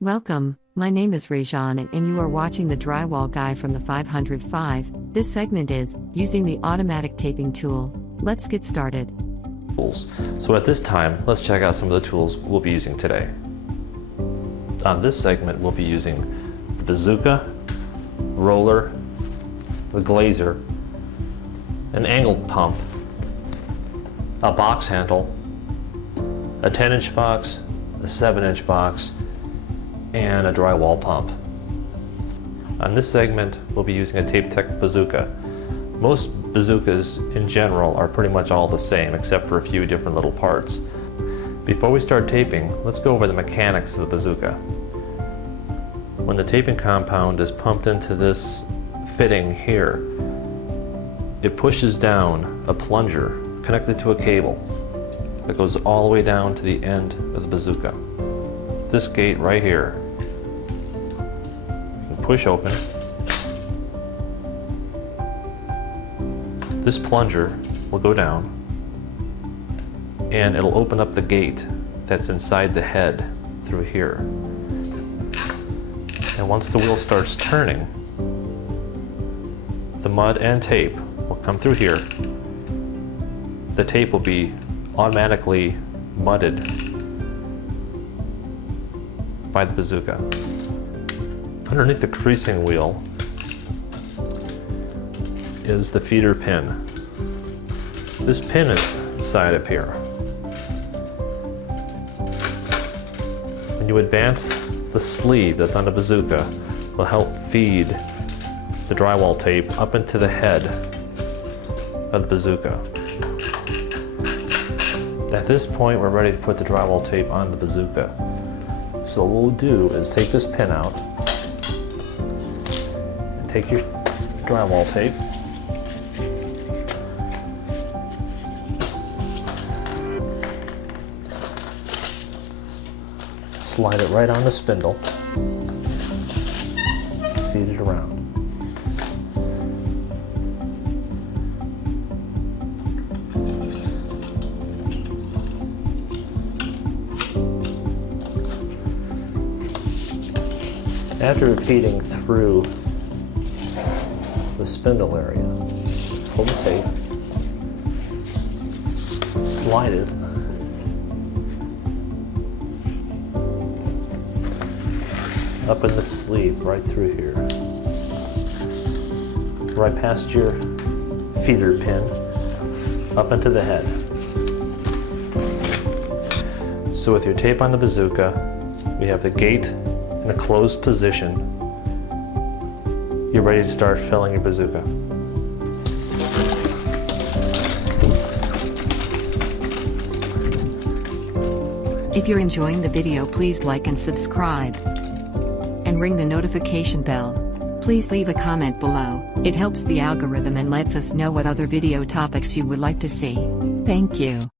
Welcome, my name is Rajan and you are watching the Drywall Guy from the 505. This segment is using the automatic taping tool. Let's get started. So at this time, let's check out some of the tools we'll be using today. On this segment, we'll be using the bazooka, roller, the glazer, an angled pump, a box handle, a 10-inch box, a 7-inch box, and a drywall pump. On this segment, we'll be using a Tape Tech bazooka. Most bazookas in general are pretty much all the same except for a few different little parts. Before we start taping, let's go over the mechanics of the bazooka. When the taping compound is pumped into this fitting here, it pushes down a plunger connected to a cable that goes all the way down to the end of the bazooka. This gate right here, you can push open. This plunger will go down and it'll open up the gate that's inside the head through here. And once the wheel starts turning, the mud and tape will come through here. The tape will be automatically mudded by the bazooka. Underneath the creasing wheel is the feeder pin. This pin is inside up here. When you advance the sleeve that's on the bazooka, will help feed the drywall tape up into the head of the bazooka. At this point, we're ready to put the drywall tape on the bazooka. So what we'll do is take this pin out, and take your drywall tape, slide it right on the spindle, feed it around. After feeding through the spindle area, pull the tape, slide it up in the sleeve right through here, right past your feeder pin, up into the head. So with your tape on the bazooka, we have the gate in a closed position. You're ready to start filling your bazooka. If you're enjoying the video, please like and subscribe. And ring the notification bell. Please leave a comment below. It helps the algorithm and lets us know what other video topics you would like to see. Thank you.